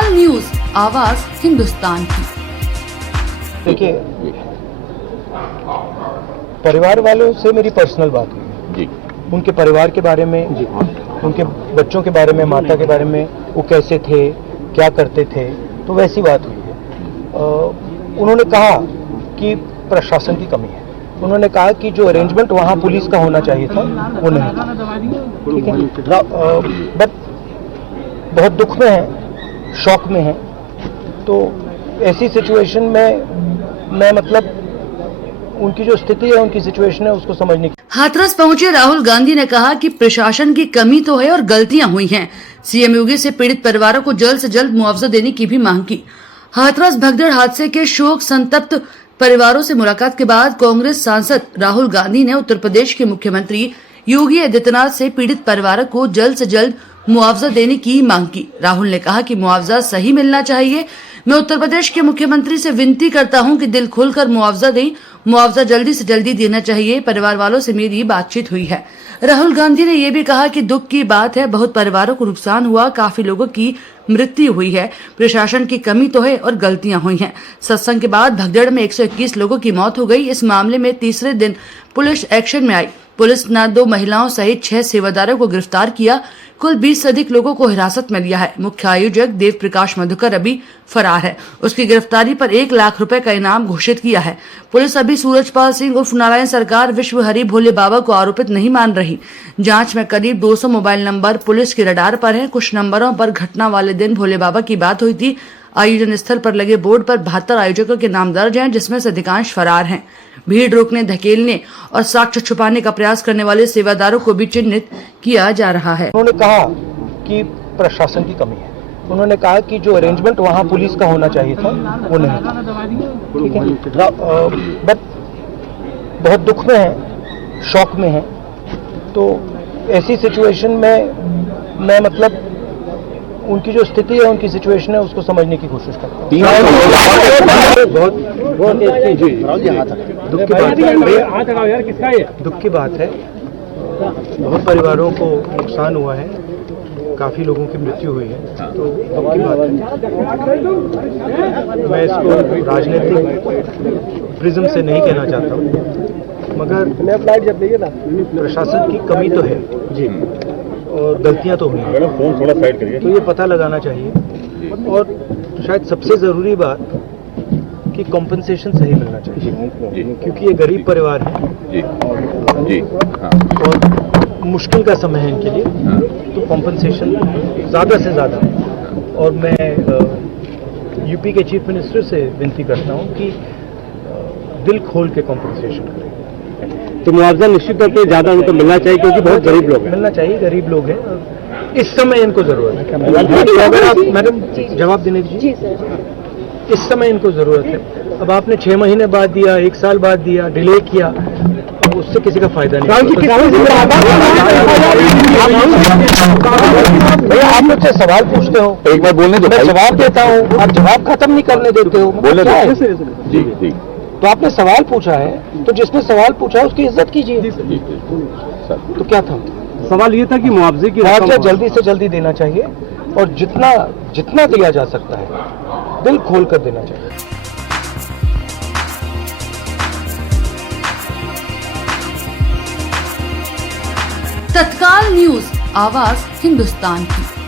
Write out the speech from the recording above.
तत्काल न्यूज, आवाज हिंदुस्तान की। देखिए, परिवार वालों से मेरी पर्सनल बात हुई जी। उनके परिवार के बारे में जी, उनके बच्चों के बारे में, माता के बारे में, वो कैसे थे, क्या करते थे, तो वैसी बात हुई है। उन्होंने कहा कि प्रशासन की कमी है। उन्होंने कहा कि जो अरेंजमेंट वहाँ पुलिस का होना चाहिए था वो नहीं था। ठीक है, बट बहुत दुख में है, शॉक में है। तो ऐसी सिचुएशन में मैं मतलब उनकी जो स्थिति है, उनकी सिचुएशन है, उसको समझने की। हाथरस पहुंचे राहुल गांधी ने कहा कि प्रशासन की कमी तो है और गलतियां हुई हैं। सीएम योगी से पीड़ित परिवारों को जल्द से जल्द मुआवजा देने की भी मांग की। हाथरस भगदड़ हादसे के शोक संतप्त परिवारों से मुलाकात के बाद कांग्रेस सांसद राहुल गांधी ने उत्तर प्रदेश के मुख्यमंत्री योगी आदित्यनाथ से पीड़ित परिवारों को जल्द से जल्द मुआवजा देने की मांग की। राहुल ने कहा कि मुआवजा सही मिलना चाहिए। मैं उत्तर प्रदेश के मुख्यमंत्री से विनती करता हूं कि दिल खोलकर मुआवजा दें। मुआवजा जल्दी से जल्दी देना चाहिए। परिवार वालों से मेरी बातचीत हुई है। राहुल गांधी ने यह भी कहा कि दुख की बात है, बहुत परिवारों को नुकसान हुआ, काफी लोगों की मृत्यु हुई है। प्रशासन की कमी तो है और गलतियां हुई हैं। सत्संग के बाद भगदड़ में 121 लोगों की मौत हो गई। इस मामले में तीसरे दिन पुलिस एक्शन में आई। पुलिस ने 2 महिलाओं सहित 6 सेवादारों को गिरफ्तार किया। कुल 20 से अधिक लोगों को हिरासत में लिया है। मुख्य आयोजक देव प्रकाश मधुकर अभी फरार है। उसकी गिरफ्तारी पर 1 लाख रुपए का इनाम घोषित किया है। पुलिस अभी सूरजपाल सिंह उर्फ नारायण सरकार विश्व हरि भोले बाबा को आरोपित नहीं मान रही। जांच में करीब 200 मोबाइल नंबर पुलिस के रडार पर हैं। कुछ नंबरों पर घटना वाले दिन भोले बाबा की बात हुई थी। आयोजन स्थल पर लगे बोर्ड पर 72 आयोजकों के नाम दर्ज हैं, जिसमें से अधिकांश फरार हैं। भीड़ रोकने, धकेलने और साक्ष्य छुपाने का प्रयास करने वाले सेवादारों को भी चिन्हित किया जा रहा है। उन्होंने कहा कि प्रशासन की कमी है। उन्होंने कहा कि जो अरेंजमेंट वहाँ पुलिस का होना चाहिए था वो नहीं था। ठीक है, बट बहुत दुख में है, शॉक में है। तो ऐसी सिचुएशन में मैं मतलब उनकी जो स्थिति है, उनकी सिचुएशन है, उसको समझने की कोशिश करता हूँ। दुख की बात है। बहुत परिवारों को नुकसान हुआ है, काफी लोगों की मृत्यु हुई है। तो दुख की बात है। मैं इसको राजनीतिक प्रिज्म से नहीं कहना चाहता हूँ, मगर प्रशासन की कमी तो है जी, और गलतियां तो हुई हैं। फोन थोड़ा साइड करिए। तो ये पता लगाना चाहिए, और शायद सबसे ज़रूरी बात कि कॉम्पनसेशन सही मिलना चाहिए, क्योंकि ये गरीब परिवार है जी, और मुश्किल का समय है इनके लिए। तो कॉम्पनसेशन ज़्यादा से ज़्यादा। और मैं यूपी के चीफ मिनिस्टर से विनती करता हूँ कि दिल खोल के कॉम्पनसेशन करें। तो मुआवजा निश्चित तौर पर ज्यादा उनको मिलना चाहिए, क्योंकि बहुत गरीब लोग हैं। मिलना चाहिए, गरीब लोग हैं, इस समय इनको जरूरत है। अगर आप मैडम जवाब देने दीजिए। इस समय इनको जरूरत है। अब आपने 6 महीने बाद दिया, 1 साल बाद दिया, डिले किया, उससे किसी का फायदा नहीं। भैया आप मुझसे सवाल पूछते हो, एक बार बोलने दो, मैं जवाब देता हूँ, आप जवाब खत्म नहीं करने देते हो। बोलने दो जी जी। तो आपने सवाल पूछा है, तो जिसने सवाल पूछा है उसकी इज्जत कीजिए। तो क्या था सवाल? ये था कि मुआवजे की मुआवजा जल्दी से जल्दी देना चाहिए, और जितना जितना दिया जा सकता है दिल खोल कर देना चाहिए। तत्काल न्यूज, आवाज हिंदुस्तान की।